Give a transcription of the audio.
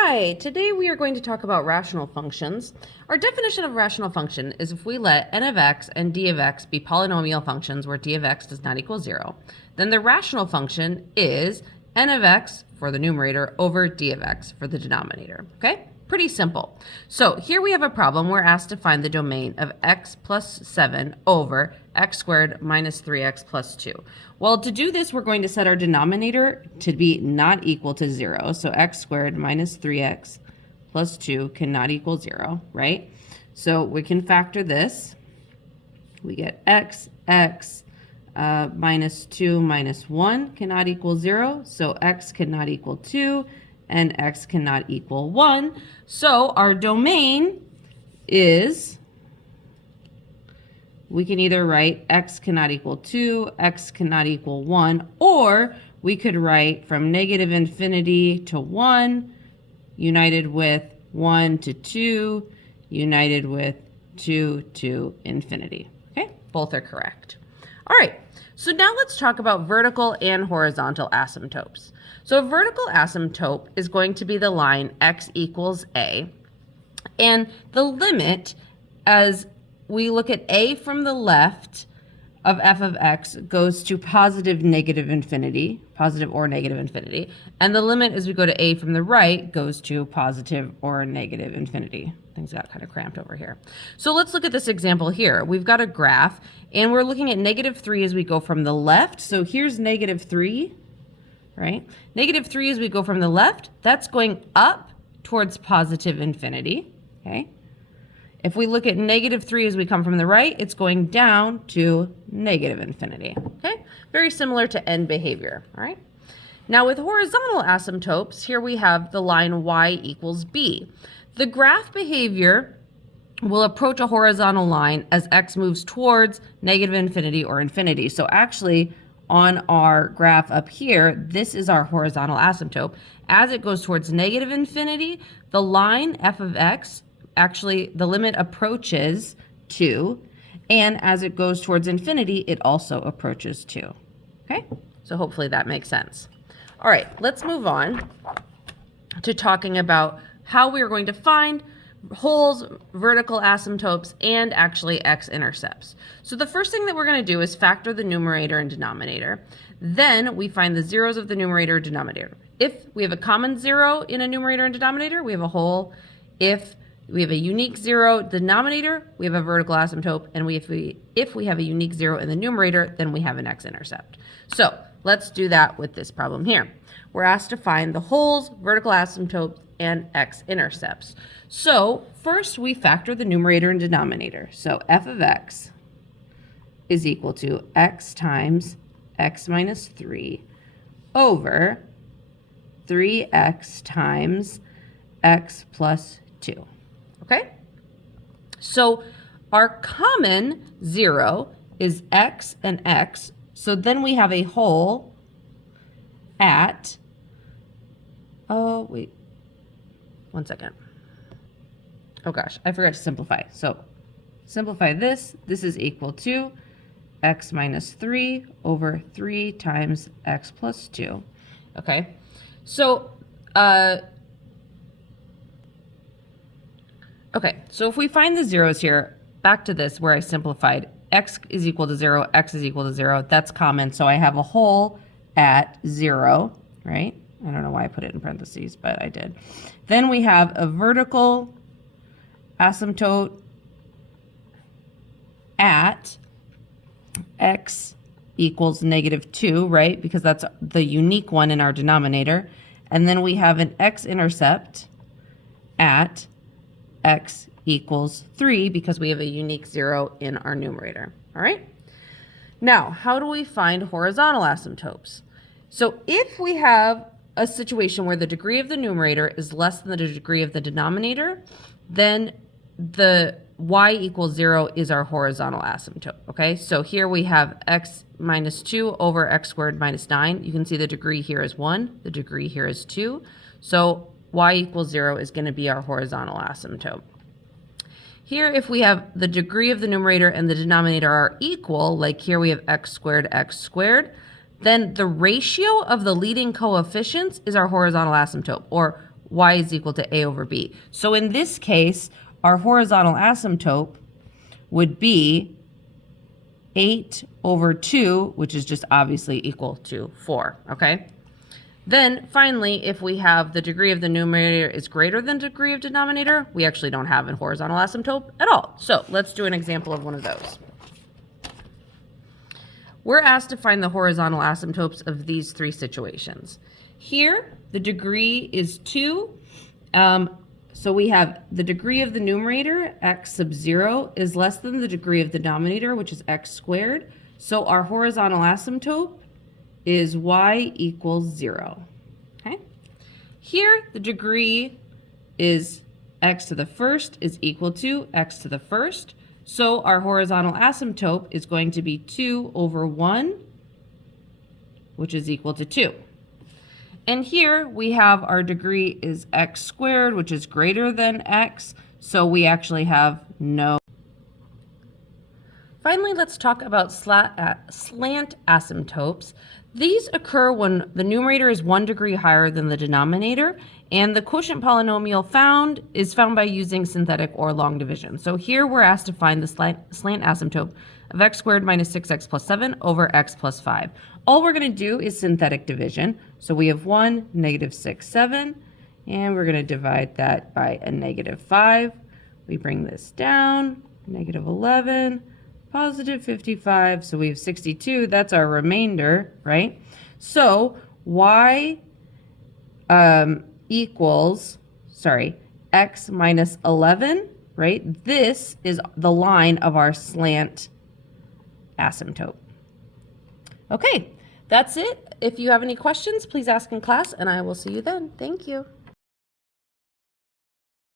Hi, today we are going to talk about rational functions. Our definition of rational function is if we let n of x and d of x be polynomial functions where d of x does not equal 0, then the rational function is n of x for the numerator over d of x for the denominator, okay? Pretty simple. So here we have a problem. We're asked to find the domain of x plus 7 over x squared minus 3x plus 2. Well, to do this, we're going to set our denominator to be not equal to 0. So x squared minus 3x plus 2 cannot equal 0, right? So we can factor this. We get x minus 2 minus 1 cannot equal 0. So x cannot equal 2. And x cannot equal 1. So our domain is, we can either write x cannot equal 2, x cannot equal 1, or we could write from negative infinity to 1, united with 1 to 2, united with 2 to infinity. Okay, both are correct. All right, so now let's talk about vertical and horizontal asymptotes. So a vertical asymptote is going to be the line x equals a, and the limit, as we look at a from the left of f of x, goes to positive negative infinity, positive or negative infinity, and the limit as we go to a from the right goes to positive or negative infinity. Things got kind of cramped over here. So let's look at this example here. We've got a graph, and we're looking at negative 3 as we go from the left. So here's negative 3. Right? Negative 3 as we go from the left, that's going up towards positive infinity, okay? If we look at negative 3 as we come from the right, it's going down to negative infinity, okay? Very similar to end behavior, all right? Now with horizontal asymptotes, here we have the line y equals b. The graph behavior will approach a horizontal line as x moves towards negative infinity or infinity. So actually, on our graph up here, this is our horizontal asymptote. As it goes towards negative infinity, the line f of x, actually the limit approaches 2, and as it goes towards infinity, it also approaches 2. Okay, so hopefully that makes sense. All right, let's move on to talking about how we are going to find holes, vertical asymptotes, and actually x-intercepts. So the first thing that we're going to do is factor the numerator and denominator. Then we find the zeros of the numerator and denominator. If we have a common 0 in a numerator and denominator, we have a hole. If we have a unique 0 denominator, we have a vertical asymptote. And if we have a unique 0 in the numerator, then we have an x-intercept. So let's do that with this problem here. We're asked to find the holes, vertical asymptotes, and x-intercepts. So first we factor the numerator and denominator. So f of x is equal to x times x minus 3 over 3x times x plus 2. Okay? So our common 0 is x and x. So then we have a hole at, oh, wait. One second. Oh gosh, I forgot to simplify. So simplify this. This is equal to x minus 3 over 3 times x plus 2. Okay, so so if we find the zeros here, back to this where I simplified, x is equal to 0, x is equal to 0. That's common, so I have a hole at 0, right? I don't know why I put it in parentheses, but I did. Then we have a vertical asymptote at x equals negative 2, right? Because that's the unique one in our denominator. And then we have an x-intercept at x equals 3 because we have a unique 0 in our numerator, all right? Now, how do we find horizontal asymptotes? So if we have a situation where the degree of the numerator is less than the degree of the denominator, then the y equals 0 is our horizontal asymptote, okay? So here we have x minus 2 over x squared minus 9. You can see the degree here is 1, the degree here is 2. So y equals 0 is going to be our horizontal asymptote. Here, if we have the degree of the numerator and the denominator are equal, like here we have x squared, then the ratio of the leading coefficients is our horizontal asymptote, or y is equal to a over b. So in this case, our horizontal asymptote would be 8 over 2, which is just obviously equal to 4, okay? Then finally, if we have the degree of the numerator is greater than degree of denominator, we actually don't have a horizontal asymptote at all. So let's do an example of one of those. We're asked to find the horizontal asymptotes of these three situations. Here, the degree is 2. So we have the degree of the numerator, x sub 0, is less than the degree of the denominator, which is x squared. So our horizontal asymptote is y equals 0. Okay? Here, the degree is x to the first is equal to x to the first. So our horizontal asymptote is going to be 2 over 1, which is equal to 2. And here we have our degree is x squared, which is greater than x, so we actually have no. Finally, let's talk about slant asymptotes. These occur when the numerator is 1 degree higher than the denominator, and the quotient polynomial is found by using synthetic or long division. So here we're asked to find the slant asymptote of x squared minus 6x plus 7 over x plus 5. All we're going to do is synthetic division. So we have 1, negative 6, 7, and we're going to divide that by a negative 5. We bring this down, negative 11, positive 55, so we have 62. That's our remainder, right? So y equals, x minus 11, right? This is the line of our slant asymptote. Okay, that's it. If you have any questions, please ask in class, and I will see you then. Thank you.